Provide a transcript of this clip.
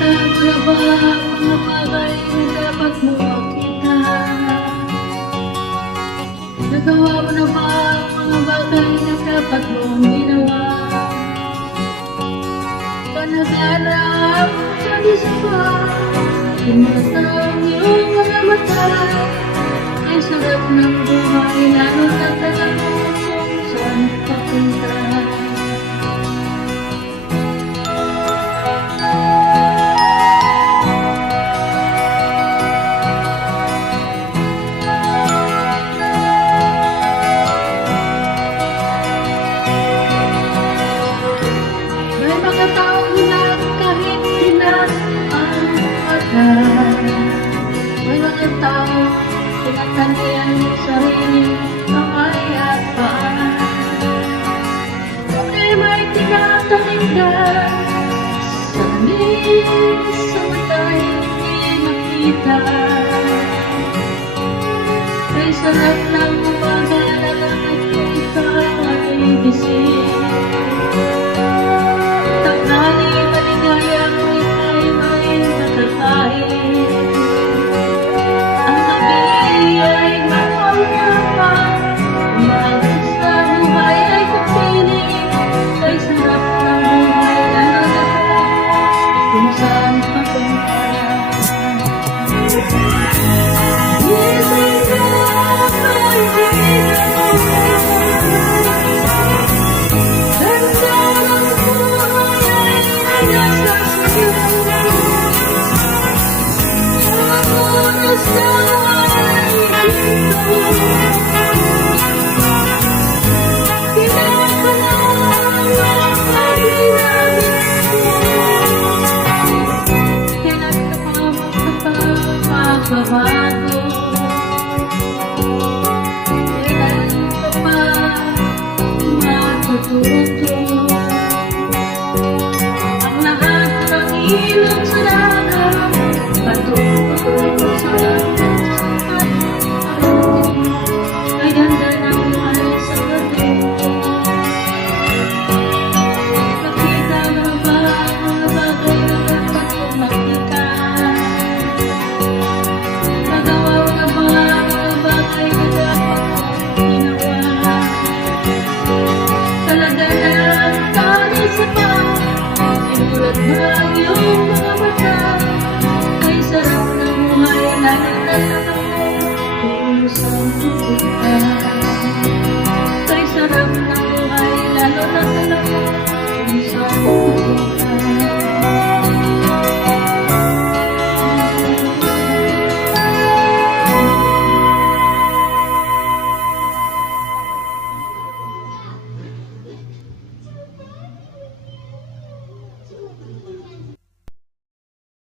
mo na ba mga bagay na dapat mo makita? Nagawa mo na ba mga bagay na dapat mong ginawa? Panagarap sa dispa, tinatawag iyong mga mata. Ay sarap ng buhay, lalo na tagal mo kung saan papunta. May mga tao, tinatanian ng sarili ng kayapaan. Kung may tinatanim ka, sanin sa mata'y hindi makita. Ay sarap lang umagalala at ikaw ay gising. Tanghali maligaya mo ika'y may makakain. Ang gabi ay mapangyaman, umagas na buhay ay kapiling. Ay sarap ng buhay, lalo na kung saan papunta. Bago kailan ka pa matututo? Ang lahat ng ilog sa dagat patuloy mo sa lahat. Ay ganda ng buhay sa gabi. Nakita mo ba mga bagay na dapat kong makita? Inulat na iyong mga mata. Ay sarap ng buhay, lalo na